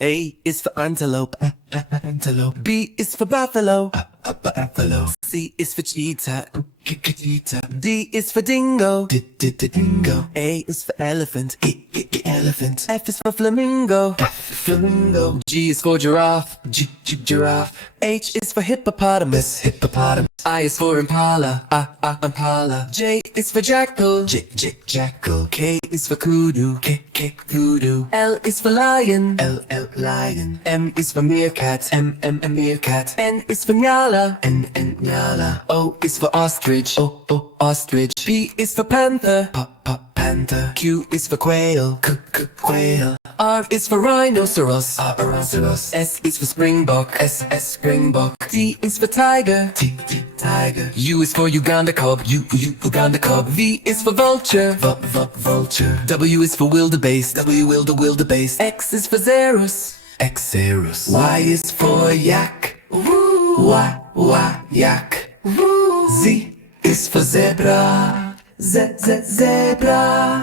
A is for antelope. Antelope. B is for buffalo. Buffalo. C is for cheetah. Cheetah. D is for dingo. Dingo. A is for elephant. Elephant. F is for flamingo. Flamingo. G is for giraffe. Giraffe. H is for hippopotamus. Hippopotamus. I is for impala. Impala. J is for jackal. Jackal. K is for kudu. Kudu. L is for lion. Lion. M is for meerkat. Meerkat. N is for nyala. Nyala. O is for ostrich. Ostrich. P is for panther. Panther. Q is for quail. Quail. R is for rhinoceros. Rhinoceros. S is for springbok. Springbok. T is for tiger. Tiger. U is for Uganda cob. Uganda cob. V is for vulture. Vulture. W is for wildebeest. Wildebeest. X is for xerus. Xerus. Y is for yak. Yak. Z is for zebra. Zebra.